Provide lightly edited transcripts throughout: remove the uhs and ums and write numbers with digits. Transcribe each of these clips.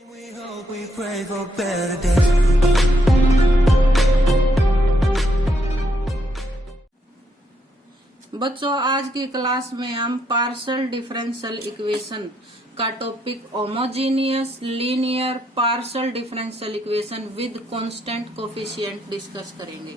We hope we pray for better days. बच्चों, आज की क्लास में हम पार्शियल डिफरेंशियल इक्वेशन का topic homogeneous linear partial differential equation with constant coefficient discuss करेंगे।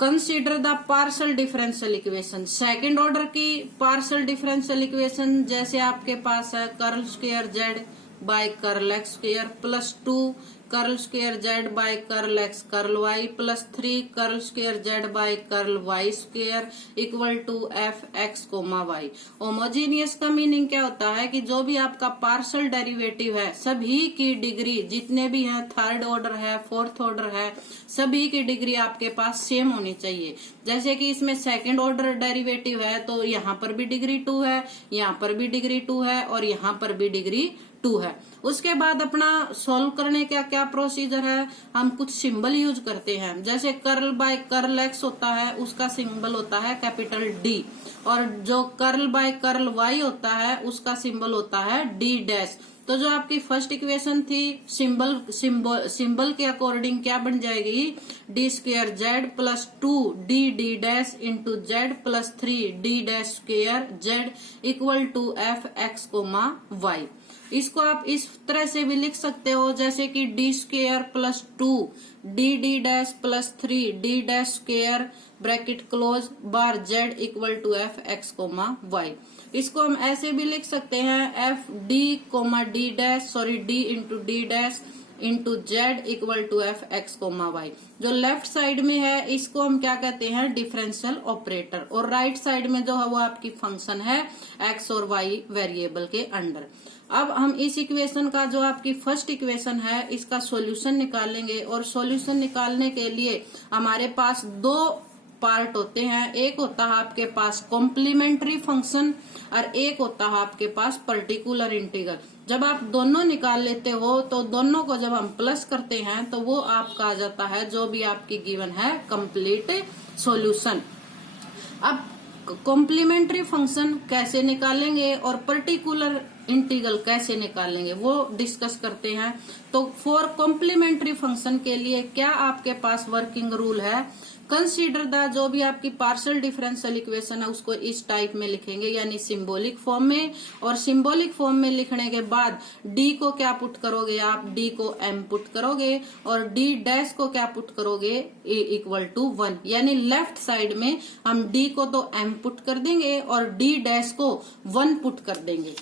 Consider the partial differential equation. Second order की partial differential equation जैसे आपके पास है curl square z by curl x square plus 2 curl square z by curl x curl y plus 3 curl square z by curl y square equal to F x comma y. Homogeneous का meaning क्या होता है कि जो भी आपका partial derivative है सभी की डिग्री, जितने भी हैं थर्ड ऑर्डर है फोर्थ ऑर्डर है, सभी की डिग्री आपके पास सेम होनी चाहिए। जैसे कि इसमें सेकंड ऑर्डर डेरिवेटिव है तो यहाँ पर भी डिग्री 2 है, यहाँ पर भी डिग्री 2 है और यहाँ पर भी डिग्री 2 है। उसके बाद अपना सॉल्व करने का क्या प्रोसीजर है, हम कुछ सिंबल यूज करते हैं। जैसे कर्ल बाय कर्ल एक्स होता है उसका सिंबल होता है कैपिटल डी, और जो कर्ल बाय कर्ल वाई होता है उसका सिंबल होता है डी डैश। तो जो आपकी फर्स्ट इक्वेशन थी सिंबल के अकॉर्डिंग क्या बन जाएगी, D square Z plus 2 D D dash into Z plus 3 D dash square Z equal to F x comma Y. इसको आप इस तरह से भी लिख सकते हो जैसे कि D square plus 2 D D dash plus 3 D dash square bracket close bar Z equal to F x comma Y. इसको हम ऐसे भी लिख सकते हैं F D comma D dash sorry D into D dash into Z equal to F x comma Y. जो left side में है इसको हम क्या कहते हैं, डिफरेंशियल ऑपरेटर, और राइट साइड में जो है वो आपकी फंक्शन है एक्स और वाई वेरिएबल के अंडर। अब हम इस इक्वेशन का जो आपकी फर्स्ट इक्वेशन है इसका सॉल्यूशन निकालेंगे, और सॉल्यूशन निकालने के लिए हमारे पास दो पार्ट होते हैं। एक होता है आपके पास कॉम्प्लीमेंट्री फंक्शन और एक होता है आपके पास पर्टिकुलर इंटीग्रल। जब आप दोनों निकाल लेते हो तो दोनों को जब हम प्लस करते हैं तो वो आपका आ जाता है जो भी आपकी गिवन है कंप्लीट सॉल्यूशन। अब कॉम्प्लीमेंट्री फंक्शन कैसे निकालेंगे और पर्टिकुलर इंटीग्रल कैसे निकालेंगे वो डिस्कस करते हैं। तो फॉर कॉम्प्लीमेंट्री फंक्शन के लिए क्या आपके पास वर्किंग रूल है, कंसीडर द, जो भी आपकी पार्शियल डिफरेंशियल इक्वेशन है उसको इस टाइप में लिखेंगे यानी सिंबॉलिक फॉर्म में, और सिंबॉलिक फॉर्म में लिखने के बाद डी को क्या पुट करोगे आप, डी को एम पुट करोगे और डी डैश को क्या पुट करोगे इक्वल टू 1, यानी लेफ्ट साइड में हम डी को तो एम पुट कर देंगे और डी डैश को 1 पुट कर देंगे।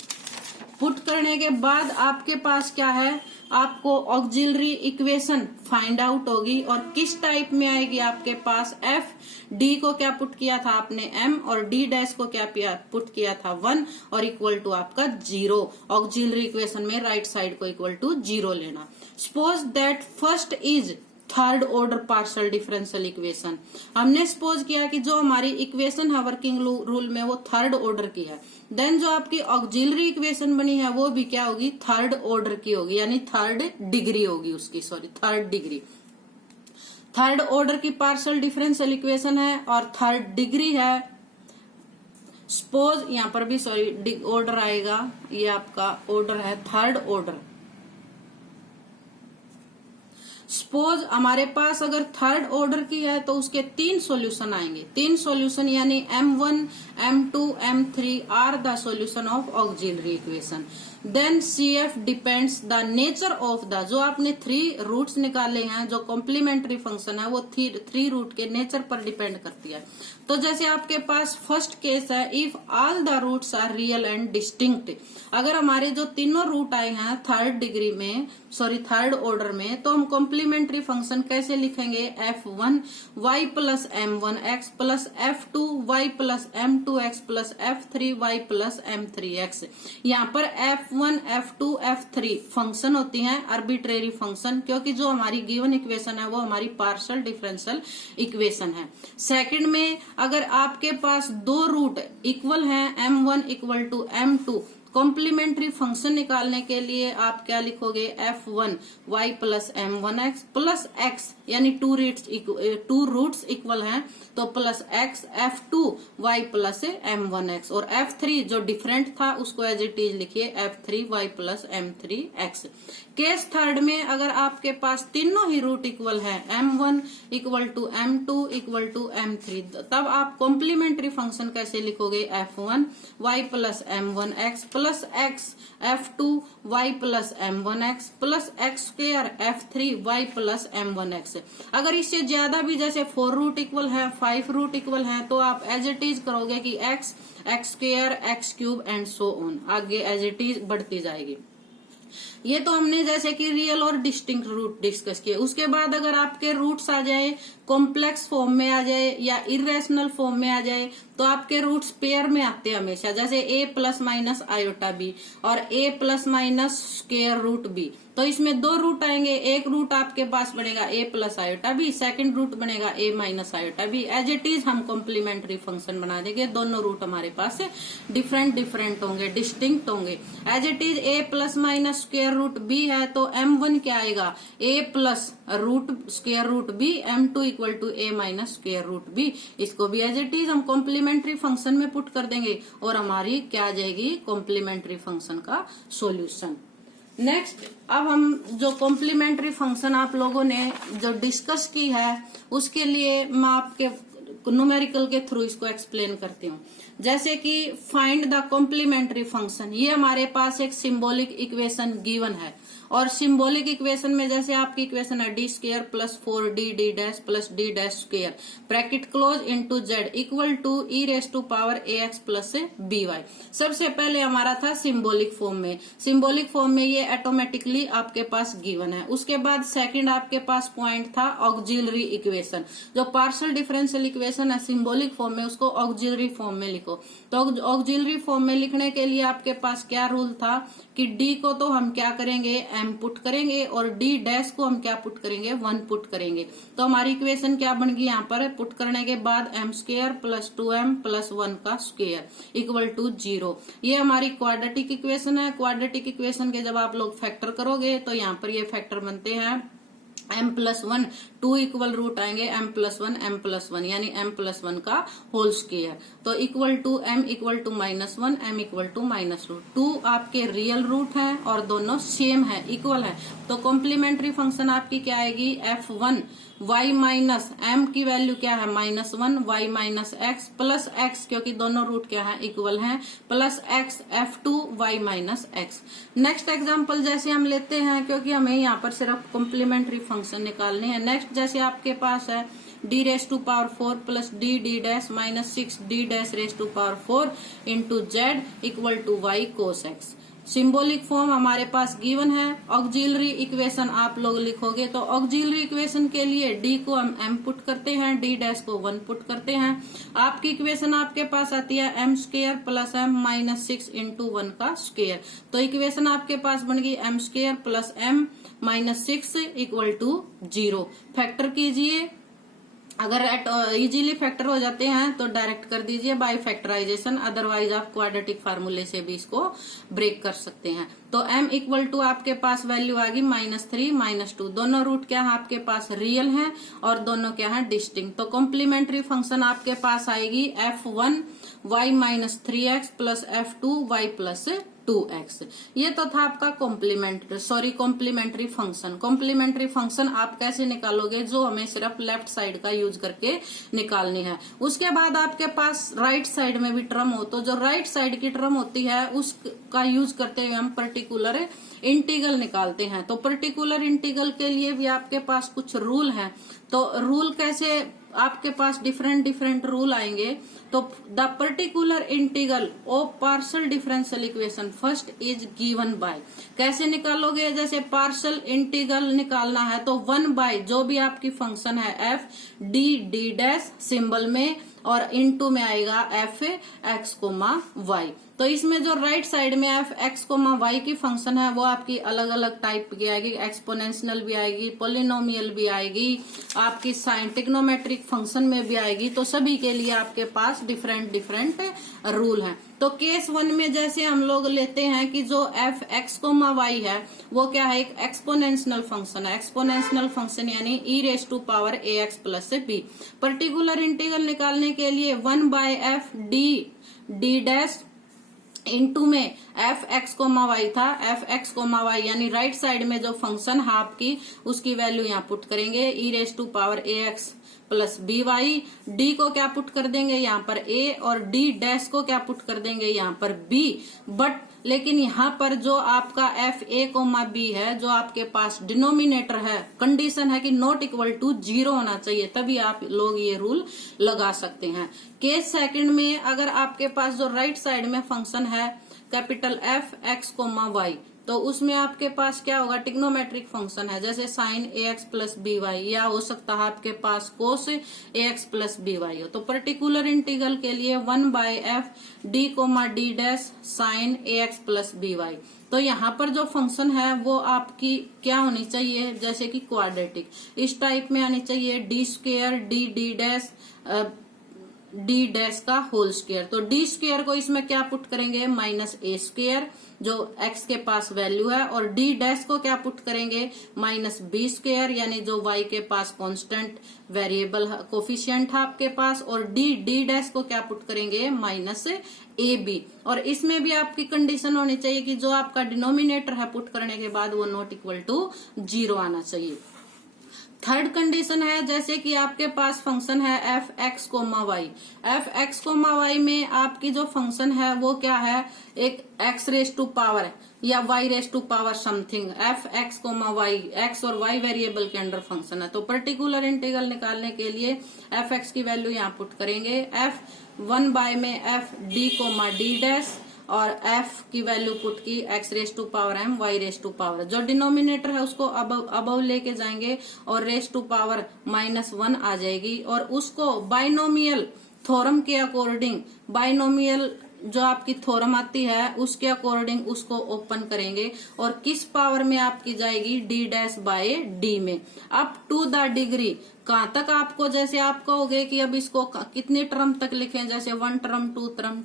पुट करने के बाद आपके पास क्या है, आपको ऑक्सिलरी इक्वेशन फाइंड आउट होगी, और किस टाइप में आएगी आपके पास, एफ डी को क्या पुट किया था आपने एम और डी डैश को क्या पुट किया था 1 और इक्वल टू आपका 0। ऑक्सिलरी इक्वेशन में राइट साइड को इक्वल टू 0 लेना। Suppose that first is third order partial differential equation. हमने सपोज किया कि जो हमारी इक्वेशन है वर्किंग रूल में वो थर्ड ऑर्डर की है। देन जो आपकी ऑक्सिलरी इक्वेशन बनी है वो भी क्या होगी, थर्ड ऑर्डर की होगी, यानी थर्ड डिग्री होगी उसकी, sorry third degree. Third order की पार्शियल डिफरेंशियल इक्वेशन है और थर्ड डिग्री है। सपोज यहाँ पर भी सॉरी ऑर्डर आएगा, ये आपका ऑर्डर है थर्ड ऑर्डर। सपोज हमारे पास अगर थर्ड ऑर्डर की है तो उसके 3 सॉल्यूशन आएंगे। 3 सॉल्यूशन यानी M1, M2, M3 are the solution of auxiliary equation. Then CF depends the nature of the, जो आपने 3 रूट्स निकाले हैं, जो कॉम्प्लीमेंट्री फंक्शन है वो 3 रूट के नेचर पर डिपेंड करती है। तो जैसे आपके पास फर्स्ट केस है, if all the roots are real and distinct, अगर हमारे जो तीनों रूट आए हैं थर्ड डिग्री में, सॉरी थर्ड ऑर्डर में, तो हम कॉम्प्लीमेंट्री फंक्शन कैसे लिखेंगे, F1 y plus M1 x plus F2 y plus M2 x plus F3 y plus M3 x। यहाँ पर F1, F2, F3 फंक्शन होती हैं आर्बिट्रेरी फंक्शन, क्योंकि जो हमारी गिवन इक्वेशन है वो हमारी पार्शियल डिफरेंशियल इक्वेशन है। सेकंड में अगर आपके पास 2 रूट इक्वल हैं M1 equal to M2, complementary function निकालने के लिए आप क्या लिखोगे, f1 y plus m1x plus x, यानी टू रूट्स इक्वल हैं तो plus x, f2 y plus m1x, और f3 जो डिफरेंट था उसको एज इट इज लिखिए f3 y plus m3x। Case third में अगर आपके पास तीनों ही रूट इक्वल है, m1 equal to m2 equal to m3, तब आप कॉम्प्लीमेंट्री फंक्शन कैसे लिखोगे, f1 y plus m1x plus x, f2 y plus m1x plus x square f3 y plus m1x। अगर इससे ज्यादा भी जैसे 4 रूट इक्वल है, 5 रूट इक्वल है, तो आप एज इट इज करोगे कि x, x square, x cube and so on, आगे एज इट इज बढ़ती जाएगी। ये तो हमने जैसे कि रियल और डिस्टिंक्ट रूट डिस्कस किए। उसके बाद अगर आपके रूट्स आ जाए, कॉम्प्लेक्स फॉर्म में आ जाए या इरेशनल फॉर्म में आ जाए, तो आपके रूट्स पेयर में आते हैं हमेशा, जैसे a plus minus iota b और a plus minus square root b। तो इसमें दो रूट आएंगे, एक रूट आपके पास बनेगा a plus iota b, second root बनेगा a minus iota b। As it is हम कॉम्प्लीमेंट्री फंक्शन बना देंगे, दोनों रूट हमारे पास डिफरेंट होंगे, डिस्टिंक्ट होंगे। As it is a plus minus square root b है तो m1 क्या आएगा, a plus root square root b, m2 equal to a minus square root b। इसको भी एज इट इज हम कॉम्प्लीमेंट्री फंक्शन में पुट कर देंगे और हमारी क्या आ जाएगी, कॉम्प्लीमेंट्री फंक्शन का सॉल्यूशन। नेक्स्ट, अब हम जो कॉम्प्लीमेंट्री फंक्शन आप लोगों ने जो डिस्कस की है उसके लिए मैं आपके न्यूमेरिकल के थ्रू इसको एक्सप्लेन करती हूँ। जैसे कि फाइंड द कॉम्प्लीमेंट्री फंक्शन, ये हमारे पास एक सिंबॉलिक इक्वेशन गिवन है, और सिंबॉलिक इक्वेशन में जैसे आपकी इक्वेशन है D square plus 4d d dash plus d dash square bracket close into z equal to e raise to power ax plus by। सबसे पहले हमारा था सिंबॉलिक फॉर्म में, सिंबॉलिक फॉर्म में ये ऑटोमेटिकली आपके पास गिवन है। उसके बाद सेकंड आपके पास पॉइंट था ऑक्सिलरी इक्वेशन, जो पार्शियल डिफरेंशियल इक्वेशन है सिंबॉलिक फॉर्म में उसको ऑक्सिलरी फॉर्म में लिखो। तो ऑक्सिलरी फॉर्म में लिखने के लिए आपके पास क्या रूल था कि d को तो हम क्या करेंगे, m पुट करेंगे, और d डैश को हम क्या पुट करेंगे, 1 पुट करेंगे। तो हमारी इक्वेशन क्या बन गई, यहाँ पर पुट करने के बाद m square plus 2m plus 1 का स्क्वायर इक्वल टू 0। ये हमारी क्वाड्रेटिक इक्वेशन है। क्वाड्रेटिक इक्वेशन के जब आप लोग फैक्टर करोगे तो यहाँ पर ये फैक्टर बनते हैं m प्लस 1, 2 इक्वल रूट आएंगे m प्लस 1 यानी m प्लस 1 का होल स्क्वायर, तो equal to m equal to -1, m equal to -root. 2 आपके रियल रूट हैं और दोनों सेम है, इक्वल है। तो कॉम्प्लीमेंट्री फंक्शन आपकी क्या आएगी, f1 y माइनस m की वैल्यू क्या है, -1 y minus x plus x, क्योंकि दोनों रूट क्या है, इक्वल हैं, plus x f2 y minus x। Next example जैसे हम लेते हैं, क्योंकि हमें यहाँ पर सिर्फ कॉम्प्लीमेंट्री फंक्शन निकालने हैं। नेक्स्ट जैसे आपके पास है d raise to power 4 plus d dash minus 6 d dash raise to power 4 into z equal to y cos x। Symbolic form हमारे पास गिवन है। ऑक्सिलरी इक्वेशन आप लोग लिखोगे तो ऑक्सिलरी इक्वेशन के लिए d को हम m पुट करते हैं, d डैश को 1 पुट करते हैं। आपकी इक्वेशन आपके पास आती है m square plus m minus 6 into 1 का स्क्वायर। तो इक्वेशन आपके पास बन गई m square plus m minus 6 equal to 0। Factor कीजिए, अगर इजीली फैक्टर हो जाते हैं तो डायरेक्ट कर दीजिए बाय फैक्टराइजेशन, अदरवाइज आप क्वाड्रेटिक फार्मूले से भी इसको ब्रेक कर सकते हैं। तो m इक्वल टू आपके पास वैल्यू आ गई -3 -2, दोनों रूट क्या है आपके पास, रियल हैं और दोनों क्या है, डिस्टिंक्ट। तो कॉम्प्लीमेंट्री फंक्शन आपके पास आएगी f1 y minus 3x plus f2 y plus 2x। ये तो था आपका कॉम्प्लीमेंट्री फंक्शन। कॉम्प्लीमेंट्री फंक्शन आप कैसे निकालोगे, जो हमें सिर्फ लेफ्ट साइड का यूज करके निकालनी है। उसके बाद आपके पास राइट साइड में भी टर्म हो, तो जो राइट साइड की टर्म होती है उसका यूज करते हुए हम पर्टिकुलर इंटीग्रल निकालते हैं। तो पर्टिकुलर इंटीग्रल के लिए भी आपके पास कुछ रूल है। तो रूल कैसे, आपके पास डिफरेंट रूल आएंगे। तो the particular integral of partial differential equation first is given by, कैसे निकालोगे, जैसे पार्शियल इंटीग्रल निकालना है तो 1 बाय जो भी आपकी फंक्शन है f d d dash symbol में और इनटू में आएगा एफ एक्स कोमा वाई। तो इसमें जो राइट साइड में एफ एक्स कोमा वाई की फंक्शन है वो आपकी अलग अलग टाइप की आएगी, एक्सपोनेंशियल भी आएगी, पोलिनोमियल भी आएगी, आपकी साइन ट्रिग्नोमेट्रिक फंक्शन में भी आएगी। तो सभी के लिए आपके पास डिफरेंट डिफरेंट रूल हैं। तो केस 1 में जैसे हम लोग लेते हैं कि जो एफ एक्स कोमा वाई है वो क्या है, एक एक्सपोनेंशियल फंक्शन है। एक्सपोनेंशियल फंक्शन यानी e raise to power A x plus b. Particular integral निकालने के लिए 1/f डी डैश इनटू में एफ एक्स कोमा वाई था, एफ एक्स कोमा वाई यानी राइट साइड में जो फंक्शन है आपकी उसकी वैल्यू यहाँ पुट करेंगे e raise to power A x plus B y. D को क्या पुट कर देंगे यहाँ पर ए, और डी डैश को क्या पुट कर देंगे यहाँ पर बी। बट लेकिन यहाँ पर जो आपका एफ ए कोमा बी है, जो आपके पास डिनोमिनेटर है, कंडीशन है कि नॉट इक्वल टू 0 होना चाहिए, तभी आप लोग ये रूल लगा सकते हैं। केस सेकंड में अगर आपके पास जो राइट साइड में फंक्शन है capital F x comma Y, तो उसमें आपके पास क्या होगा, ट्रिग्नोमेट्रिक फंक्शन है, जैसे sine a x plus B y, या हो सकता है आपके पास cos a x plus B y हो। तो पर्टिकुलर इंटीग्रल के लिए 1/f D comma D dash sine a x plus B y. तो यहाँ पर जो फंक्शन है वो आपकी क्या होनी चाहिए, जैसे कि क्वाड्रेटिक इस टाइप में आनी चाहिए, D square D dash D dash का होल स्क्वायर। तो डी स्क्वायर को इसमें क्या पुट करेंगे, माइनस ए स्क्वायर जो एक्स के पास वैल्यू है, और डी डैश को क्या पुट करेंगे, माइनस बी स्क्वायर यानी जो वाई के पास कांस्टेंट वेरिएबल कोफिशिएंट है आपके पास, और डी डैश को क्या पुट करेंगे, माइनस ए बी। और इसमें भी आपकी कंडीशन होनी चाहिए कि जो आपका डिनोमिनेटर है पुट करने के बाद वो नॉट इक्वल टू 0 आना चाहिए। थर्ड कंडीशन है जैसे कि आपके पास फंक्शन है F x comma Y. F x comma Y में आपकी जो फंक्शन है वो क्या है, एक एक्स रेस टू पावर या Y raise to power something. F x comma Y, X और वाई वेरिएबल के अंडर फंक्शन है। तो पर्टिकुलर इंटीग्रल निकालने के लिए एफ एक्स की वैल्यू यहाँ पुट करेंगे, एफ 1 में F D comma D dash, और f की वैल्यू पुट की x raise to power m y raise to power, जो डिनोमिनेटर है उसको अबव लेके जाएंगे और रेस टू पावर -1 आ जाएगी, और उसको बाइनोमियल थ्योरम के अकॉर्डिंग, बाइनोमियल जो आपकी थ्योरम आती है उसके अकॉर्डिंग उसको ओपन करेंगे, और किस पावर में आपकी जाएगी, d डैश बाय d में, अप टू द डिग्री। कहाँ तक आपको, जैसे आप कहोगे कि अब इसको कितने टर्म तक लिखें, जैसे 1 टर्म 2 टर्म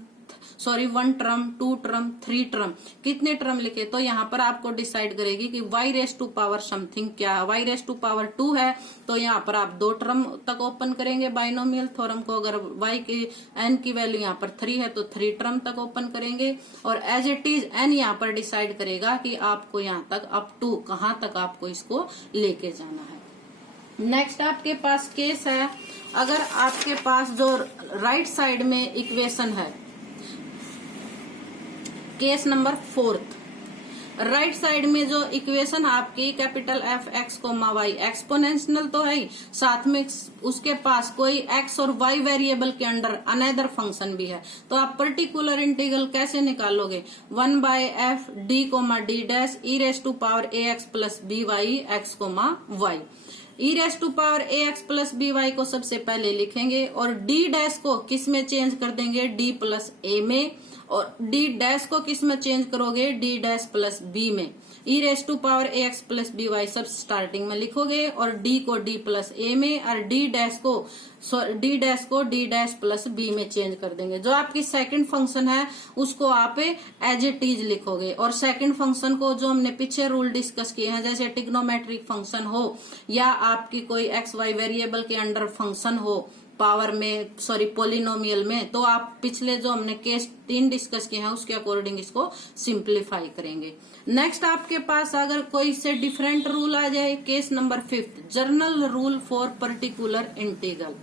2 टर्म 3 टर्म, कितने टर्म लिखे, तो यहाँ पर आपको डिसाइड करेगी कि y raise to power something क्या है। y रेस टू पावर 2 है तो यहाँ पर आप 2 टर्म तक ओपन करेंगे बाइनोमियल थ्योरम को। अगर y की n की वैल्यू यहाँ पर 3 है तो 3 टर्म तक ओपन करेंगे, और एज इट इज n यहाँ पर डिसाइड करेगा कि आपको यहाँ तक अप टू कहाँ तक आपको इसको लेके जाना है। नेक्स्ट आपके पास केस है, अगर आपके पास जो राइट साइड में इक्वेशन है, केस नंबर 4, राइट साइड में जो इक्वेशन आपकी capital F x comma Y, exponential तो है ही, साथ में उसके पास कोई एक्स और वाई वेरिएबल के अंडर अनदर फंक्शन भी है, तो आप पर्टिकुलर इंटीग्रल कैसे निकालोगे, 1/f D comma D dash E raise to power A x plus B Y X comma Y. E raise to power A x plus B Y को सबसे पहले लिखेंगे, और डी डैश को किस में चेंज कर देंगे, डी प्लस ए में, और डी डैश को किस में चेंज करोगे, डी डैश प्लस बी में। E raise to power A x plus B y सब स्टार्टिंग में लिखोगे, और डी को डी प्लस ए में, और डी डैश को डी डैश प्लस बी में चेंज कर देंगे। जो आपकी सेकंड फंक्शन है उसको आप एज इट इज लिखोगे, और सेकंड फंक्शन को जो हमने पीछे रूल डिस्कस किए हैं, जैसे ट्रिग्नोमेट्रिक फंक्शन हो या आपकी कोई एक्स वाई वेरिएबल के अंडर फंक्शन हो पावर में, पोलिनोमियल में, तो आप पिछले जो हमने केस 3 डिस्कस किए हैं उसके अकॉर्डिंग इसको सिंप्लीफाई करेंगे। नेक्स्ट आपके पास अगर कोई से डिफरेंट रूल आ जाए, case number 5, general rule for particular integral.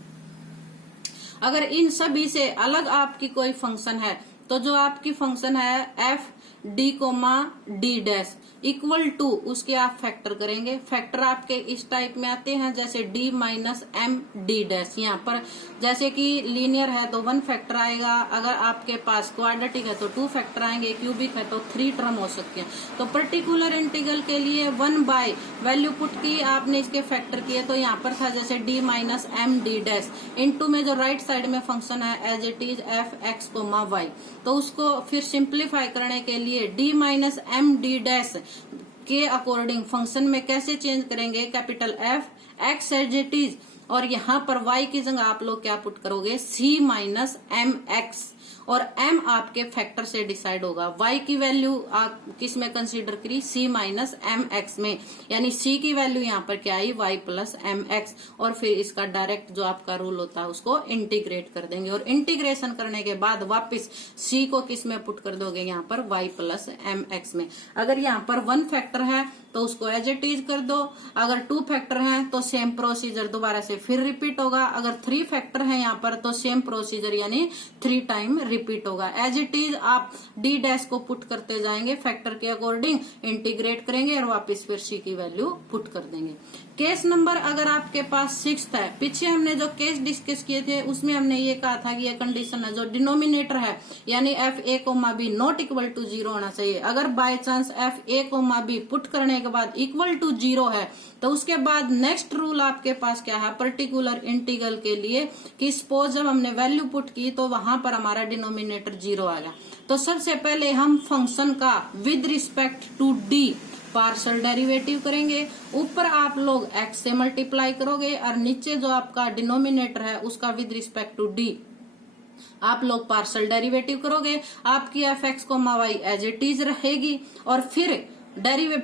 अगर इन सभी से अलग आपकी कोई फंक्शन है तो जो आपकी फंक्शन है F D comma D dash equal to उसके आप फैक्टर करेंगे। फैक्टर आपके इस टाइप में आते हैं जैसे D minus M D dash. यहाँ पर जैसे कि लीनियर है तो 1 फैक्टर आएगा, अगर आपके पास क्वाड्रेटिक है तो 2 फैक्टर आएंगे, क्यूबिक है तो 3 टर्म हो सकती है। तो पर्टिकुलर इंटीग्रल के लिए 1 बाय वैल्यू पुट की, आपने इसके फैक्टर किए तो यहाँ पर था जैसे D minus M D dash into में जो राइट साइड में फंक्शन है as it is F x comma Y, तो उसको फिर सिंप्लीफाई करने के लिए D minus M D dash के अकॉर्डिंग फंक्शन में कैसे चेंज करेंगे, capital F X as it is, और यहाँ पर y की जगह आप लोग क्या पुट करोगे c माइनस एम एक्स, और m आपके फैक्टर से डिसाइड होगा। y की वैल्यू आप किस में कंसीडर करी, c माइनस एम एक्स में, यानी c की वैल्यू यहाँ पर क्या आई y प्लस एम एक्स, और फिर इसका डायरेक्ट जो आपका रूल होता है उसको इंटीग्रेट कर देंगे, और इंटीग्रेशन करने के बाद वापस c को किस में पुट कर दोगे, यहाँ पर y प्लस एम एक्स में। अगर यहाँ पर 1 फैक्टर है तो उसको एज इट इज कर दो, अगर 2 फैक्टर हैं तो सेम प्रोसीजर दोबारा से फिर रिपीट होगा, अगर 3 फैक्टर है यहाँ पर तो सेम प्रोसीजर यानी 3 टाइम रिपीट होगा। एज इट इज आप डी डैश को पुट करते जाएंगे, फैक्टर के अकॉर्डिंग इंटीग्रेट करेंगे और वापस फिर सी की वैल्यू पुट कर देंगे। केस नंबर अगर आपके पास 6 है, पीछे हमने जो केस डिस्कस किए थे उसमें हमने ये कहा था कि ये कंडीशन है जो डिनोमिनेटर है यानी F A comma B not equal to 0 होना चाहिए। अगर by chance F A comma B put करने के बाद इक्वल टू 0 है तो उसके बाद नेक्स्ट रूल आपके पास क्या है पर्टिकुलर इंटीग्रल के लिए कि सपोज जब हमने वैल्यू पुट की तो वहां पर हमारा डिनोमिनेटर 0 आ गया, तो सबसे पहले हम फंक्शन का with respect to D partial derivative करेंगे। ऊपर आप लोग x से मल्टीप्लाई करोगे और नीचे जो आपका डिनोमिनेटर है उसका विद रिस्पेक्ट टू डी आप लोग पार्शियल डेरिवेटिव करोगे। आपकी F x comma Y as it is रहेगी, और फिर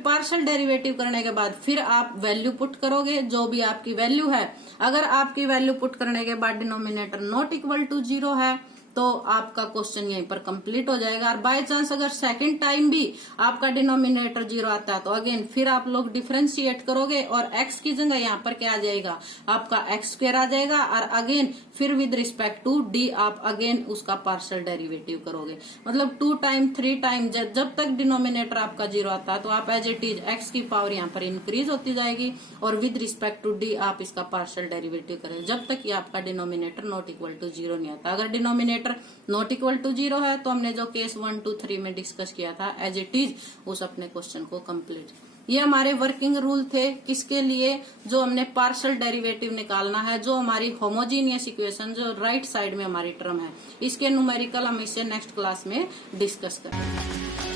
पार्शियल डेरिवेटिव करने के बाद फिर आप वैल्यू पुट करोगे जो भी आपकी वैल्यू है। अगर आपकी वैल्यू पुट करने के बाद डिनोमिनेटर नॉट इक्वल टू 0 है तो आपका क्वेश्चन यहीं पर कंप्लीट हो जाएगा। और बाय चांस अगर सेकंड टाइम भी आपका डिनोमिनेटर 0 आता है तो अगेन फिर आप लोग डिफरेंशिएट करोगे और x की जगह यहाँ पर क्या आ जाएगा आपका x स्क्वायर आ जाएगा, और अगेन फिर विद रिस्पेक्ट टू d आप अगेन उसका पार्शियल डेरिवेटिव करोगे। मतलब 2 टाइम 3 टाइम जब तक डिनोमिनेटर आपका 0 आता है तो आप एज इट इज x की पावर यहाँ पर इंक्रीज होती जाएगी और विद रिस्पेक्ट टू d आप इसका पार्शियल डेरिवेटिव करेंगे जब तक ये आपका डिनोमिनेटर नॉट इक्वल टू 0 नहीं आता। अगर डिनोमिनेटर नॉट इक्वल टू 0 है तो हमने जो केस 1 2 3 में डिस्कस किया था एज इट इज उस अपने क्वेश्चन को कंप्लीट। ये हमारे वर्किंग रूल थे किसके लिए, जो हमने पार्शियल डेरिवेटिव निकालना है, जो हमारी होमोजीनियस इक्वेशन जो राइट साइड में हमारी टर्म है, इसके न्यूमेरिकल हम इसे नेक्स्ट क्लास में डिस्कस करेंगे।